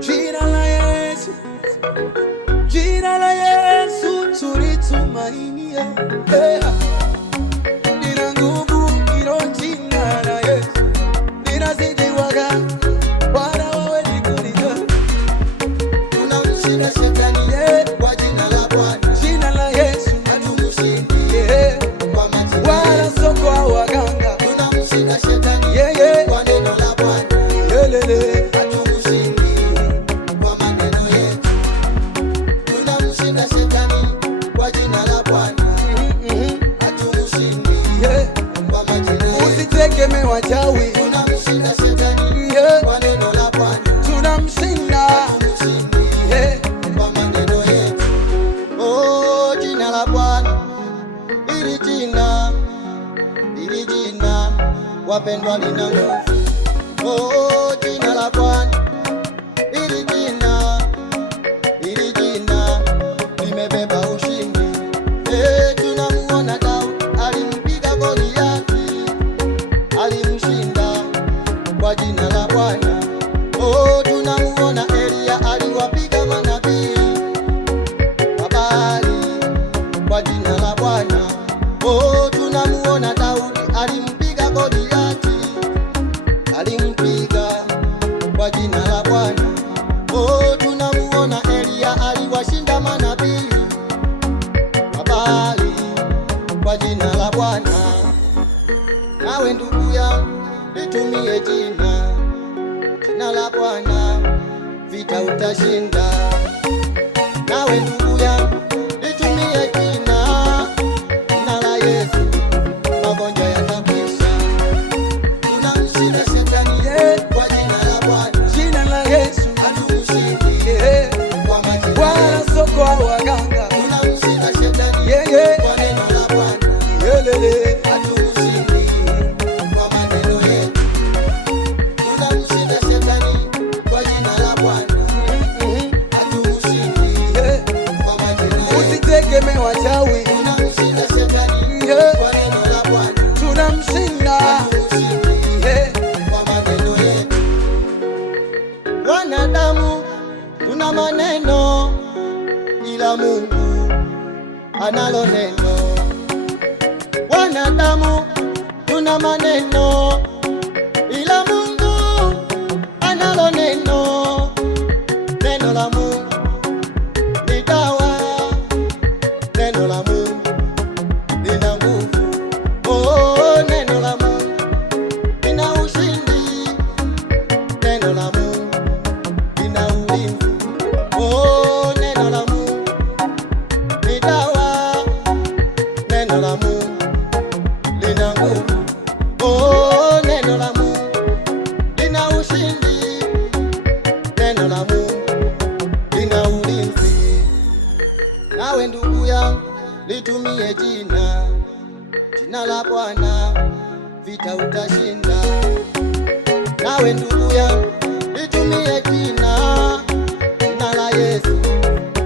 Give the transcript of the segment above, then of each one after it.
Jina la Yesu, jina la Yesu tulitumainia. Lina nguvu hilo jina la Yesu, linazidi waganga wana wawili kulia. Tunamshinda shetani kwa jina la Bwana. Jina la Yesu hatumshindi kwa majina wala sio kwa waganga. Tunamshinda shetani kwa neno la Bwana. Hatumshindi kwa maneno yetu. Tunamshinda shetani kwa jina la Bwana. Hatumshindi kwa majina yetu. Usitegemee wachawi. Tunamshinda shetani kwa neno la Bwana. Tunamshinda kwa maneno yetu. Oh, jina la Bwana, hili jina wapendwa lina nguvu. Oh, jina la Bwana, hili jina limebeba ushindi. Tunamuona Daudi alimpiga Goliathi, alimshinda kwa jina la Bwana. Oh, tunamuona Elia aliwapiga manabii wa Baali kwa jina la Bwana. Oh, tunamuona Daudi alimpiga Goliathi, alimpiga kwa jina la Bwana. Oh, tunamuona Elia aliwashinda manabii wa Baali kwa jina la Bwana. Nawe ndugu yangu, litumie jina la Bwana, vita utashinda. Nawe ndugu yangu, litumie jina la Yesu, magonjwa yatakwisha. Tunamshinda shetani kwa jina la Bwana. Jina la Yesu hatumshindi kwa majina wala sio kwa waganga. Tunamshinda shetani kwa neno la Bwana. Hatumshindi kwa maneno yetu. Tunamshinda shetani kwa jina la Bwana. Hatumshindi kwa majina yetu. Usitegemee wachawi. Tunamshinda shetani kwa neno la Bwana. Tunamshinda kwa maneno yetu. Wanadamu tuna maneno, ila Mungu analo neno. Wanadamu tuna maneno, ila Mungu analo neno. Neno la Mungu ni dawa, neno la Mungu lina nguvu. Oh, neno la Mungu lina ushindi, neno la Mungu lina ulinzi. Oh, neno la Mungu ni dawa, neno la Mungu lina nguvu. Oh, neno la Mungu lina ushindi, neno la Mungu lina ulinzi. Nawe ndugu yangu, litumie jina la Bwana, vita utashinda. Nawe ndugu yangu, litumie jina la Yesu,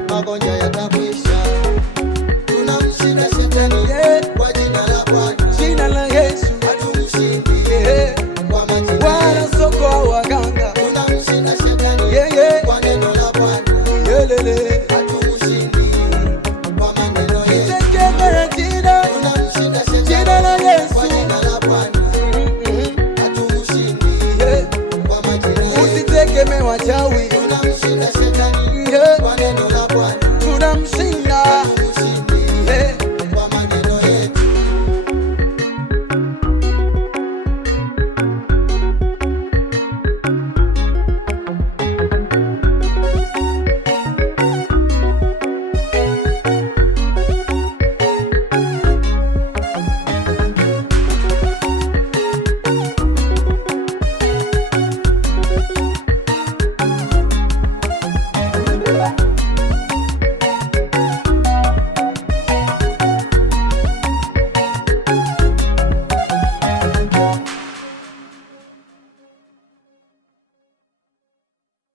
magonjwa yatakwisha. Tunamshinda shetani kwa jina la Bwana. jina la Yesu Hatumshindi kwa majina wala sio kwa waganga. Tunamshinda shetani kwa neno la Bwana. Hatumshindi kwa maneno yetu. Tegemea Tunamshinda jina shetani la Yesu. kwa jina la Bwana. Hatumshindi kwa majina yetu. Usitegemee wachawi.